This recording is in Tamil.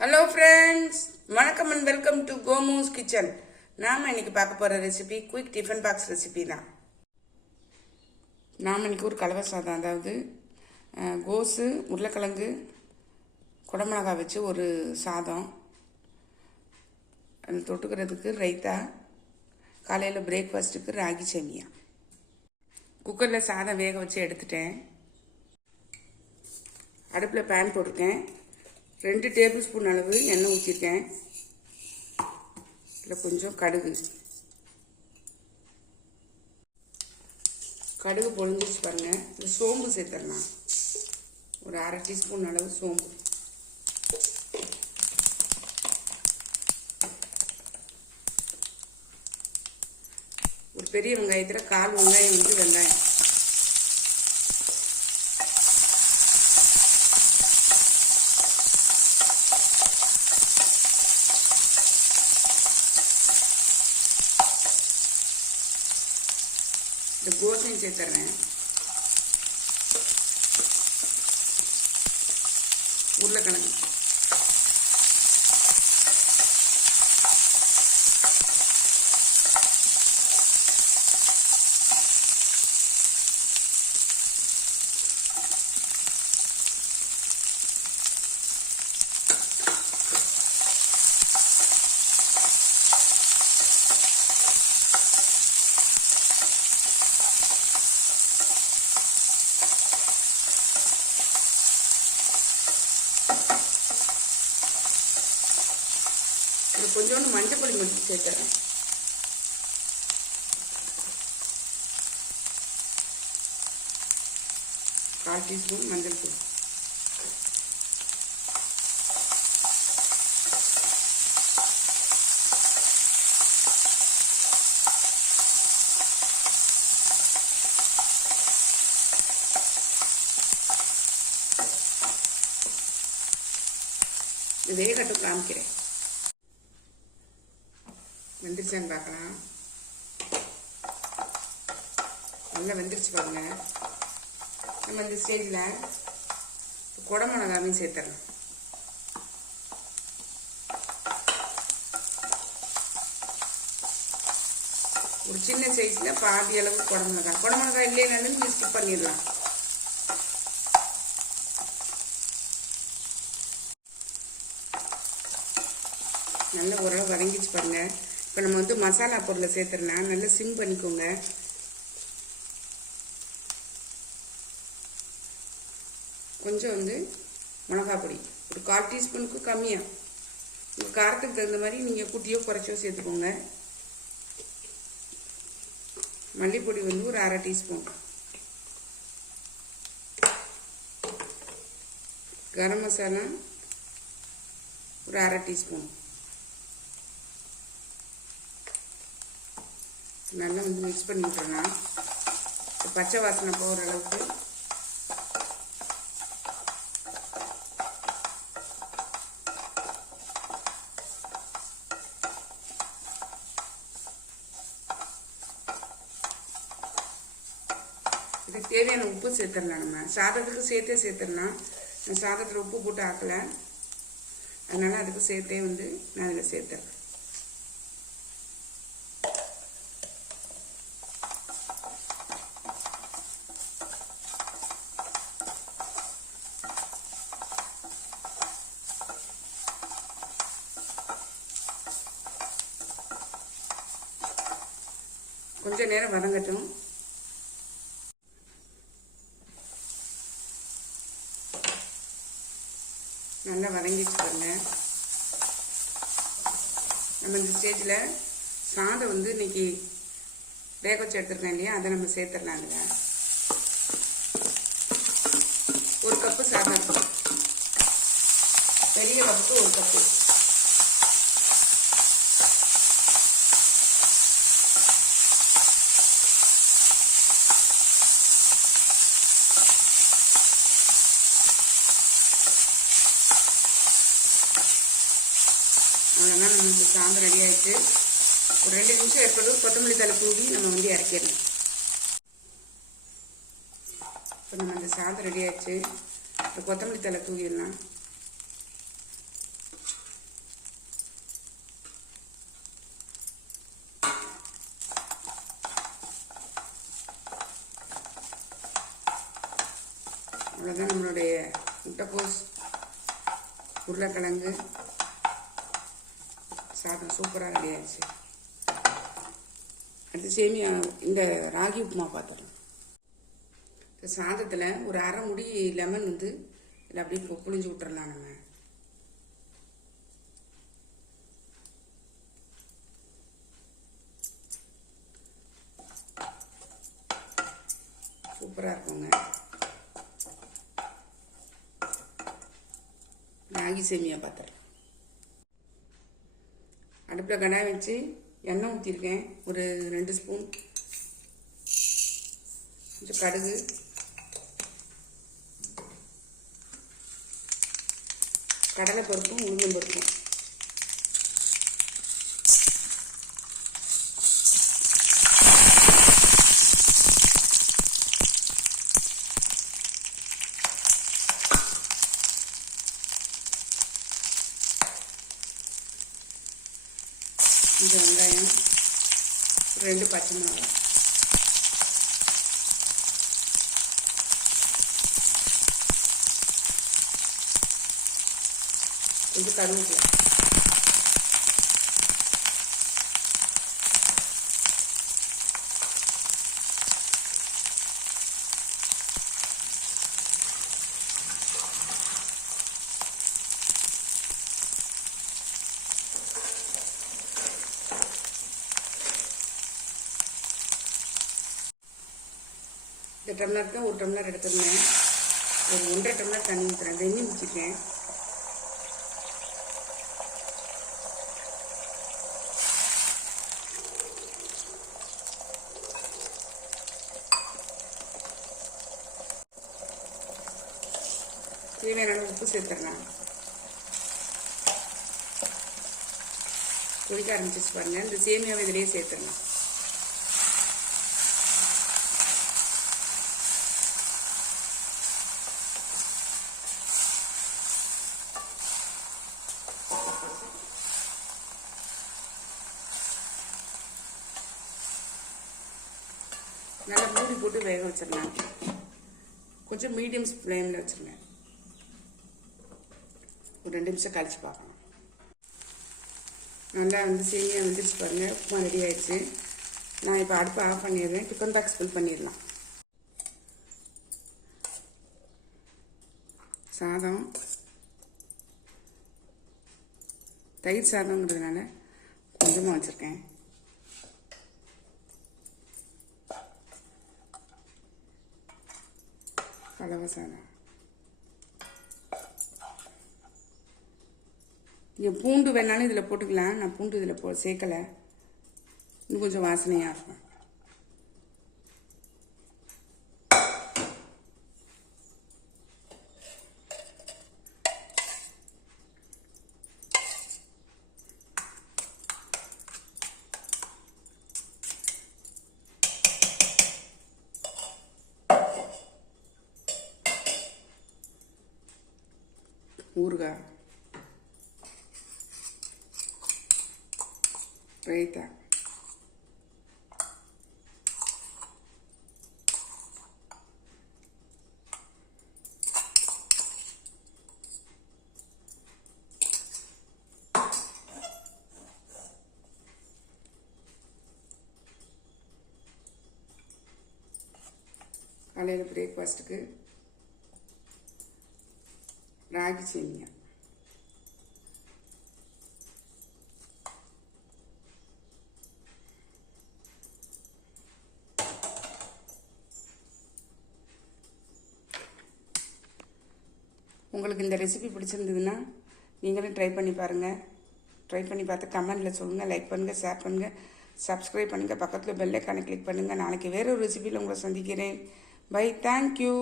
ஹலோ ஃப்ரெண்ட்ஸ், வணக்கம் அண்ட் வெல்கம் டு கோமூஸ் கிச்சன். நாம் இன்னைக்கு பார்க்க போகிற recipe quick tiffin box recipe தான். நாம் இன்னைக்கு ஒரு கலவை சாதம், அதாவது கோஸு, உருளைக்கிழங்கு, குடமிளகாய் வச்சு ஒரு சாதம். அது தொட்டுக்கிறதுக்கு ரைத்தா, காலையில் பிரேக்ஃபாஸ்ட்டுக்கு ராகி சேமியா. குக்கரில் சாதம் வேக வச்சு எடுத்துட்டேன். அடுப்பில் பேன் போட்டிருக்கேன். 2 டேபிள் ஸ்பூன் அளவு எண்ணெய் ஊற்றிருக்கேன். இதில் கொஞ்சம் கடுகு பொழிஞ்சிச்சு பாருங்கள். இதில் சோம்பு சேர்த்துடலாம். ஒரு 1/2 டீஸ்பூன் அளவு சோம்பு. ஒரு பெரிய வெங்காயத்தில் 1/4 வெங்காயம் வந்து வெங்காயம். இந்த கோஸையும் சேர்த்துறேன். உருளைக்கிழங்கு, கொஞ்சோண்டு மஞ்சள் பொடி மட்டும் சேர்த்துறேன். கால் டீஸ்பூன் மஞ்சள் பொடி. இது வேகட்டும், காமிக்கிறேன். வெந்துருச்சான்னு பார்க்கலாம். நல்லா வெந்துருச்சு பாருங்க. நம்ம இந்த ஸ்டேஜில் குடமிளகாவையும் சேர்த்துறோம். ஒரு சின்ன சைஸில் பாதி அளவு குடமிளகாய் இல்லைனாலும் நீங்கள் ஸ்கிப் பண்ணிடலாம். நல்லா ஓரளவு வதங்கிச்சு பாருங்க. இப்போ நம்ம வந்து மசாலா பொருளை சேர்த்துடலாம். நல்லா சிம் பண்ணிக்கோங்க. கொஞ்சம் வந்து மிளகா பொடி ஒரு 1/4 டீஸ்பூனுக்கு கம்மியாக, உங்கள் காரத்துக்கு தகுந்த மாதிரி நீங்கள் கூட்டியோ குறைச்சோ சேர்த்துக்கோங்க. மல்லிப்பொடி வந்து ஒரு 1/2 டீஸ்பூன். கரம் மசாலா ஒரு 1/2 டீஸ்பூன். நல்லா வந்து மிக்ஸ் பண்ணி விட்டுறலாம். பச்சை வாசனை போகிற அளவுக்கு. இதுக்கு தேவையான உப்பு சேர்த்துடலாம். நம்ம சாதத்துக்கு சேர்த்தே சேர்த்துடலாம். நான் சாதத்தில் உப்பு போட்டு ஆக்கலை, அதனால அதுக்கு சேர்த்தே வந்து நான் இதில் சேர்த்துறேன். கொஞ்ச நேரம் வதங்கட்டும். நல்லா வதங்கிச்சு பாருங்க. நம்ம இந்த ஸ்டேஜில் சாதம் வந்து இன்னைக்கு வேக வச்சு எடுத்துருக்கேன் இல்லையா, அதை நம்ம சேர்த்துடலாம். அதில் 1 கப்பு சாதம் இருக்கும். பெரிய கப்புக்கு 1 கப்பு. அவ்வளோதான், நம்மளுக்கு சாதம் ரெடி ஆகிட்டு. ஒரு 2 நிமிஷம் ஏற்படும் கொத்தமல்லி தழை தூவி நம்ம வந்து இறக்கிடணும். இப்போ நம்ம இந்த சாதம் ரெடி ஆயிடுச்சு. இப்போ கொத்தமல்லி தழை தூவிடலாம். அவ்வளோதான் நம்மளுடைய முட்டைக்கோஸ் உருளைக்கிழங்கு சாதம் சூப்பராக ரெடி ஆயிடுச்சு. அடுத்து சேமியா இந்த ராகி உப்புமா பார்த்துடலாம். இந்த சாதத்தில் ஒரு அரை முடி லெமன் வந்து இதில் அப்படியே புளிஞ்சு விட்டுறலாம். நம்ம சூப்பராக இருக்குங்க. ராகி சேமியா பார்த்துடலாம். அடுப்பில் கடாய் வச்சு எண்ணெய் ஊற்றிருக்கேன். ஒரு 2 ஸ்பூன். கொஞ்சம் கடுகு, கடலை பருப்பும் உளுந்தம் பருப்பும், கொஞ்சம் வெங்காயம், 2 பச்சை மிளகாய், கொஞ்சம் கருவேப்பிலை, இந்த டம்ளருக்கு 1 டம்ளர் எடுத்துருந்தேன். ஒரு 1.5 டம்ளர் தண்ணி ஊற்றுறேன். வெந்நி ஊற்றிருக்கேன். தேவையான உப்பு சேர்த்துடலாம். கொதிக்க ஆரம்பிச்சிச்சு பாருங்க. இந்த சேமியாவை இதிலேயே சேர்த்துடலாம். நல்லா மூடி போட்டு வேக வச்சிடலாம். கொஞ்சம் மீடியம் ஃப்ளேமில் வச்சுருங்க. ஒரு 2 நிமிஷம் கழிச்சு பார்க்கலாம். நல்லா வந்து சேமியா வந்துடுச்சு பாருங்கள். உப்புமா ரெடி ஆயிடுச்சு. நான் இப்போ அடுப்பை ஆஃப் பண்ணிடுறேன். டிஃபன் பாக்ஸ் ஃபில் பண்ணிடலாம். சாதம் தயிர் சாதம்ங்கிறதுனால கொஞ்சமாக வச்சுருக்கேன். கலவை சாதம். நீங்கள் பூண்டு வேணாலும் இதில் போட்டுக்கலாம். நான் பூண்டு இதில் சேர்க்கலை. இன்னும் கொஞ்சம் வாசனையாக இருக்கும். ஊறுகாய், ரைத்தா, காலையில் பிரேக்ஃபாஸ்ட்டுக்கு ராகி சேமியா. உங்களுக்கு இந்த ரெசிபி பிடிச்சிருந்ததுன்னா நீங்களும் ட்ரை பண்ணி பாருங்கள். ட்ரை பண்ணி பார்த்து கமெண்டில் சொல்லுங்கள். லைக் பண்ணுங்கள், ஷேர் பண்ணுங்கள், சப்ஸ்கிரைப் பண்ணுங்கள். பக்கத்தில் பெல் ஐக்கானை கிளிக் பண்ணுங்கள். நாளைக்கு வேறு ஒரு ரெசிபியில் உங்களை சந்திக்கிறேன். பை. தேங்க்யூ.